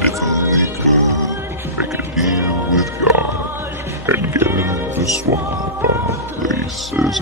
it's only good. Make a deal with God and get him to swap our places.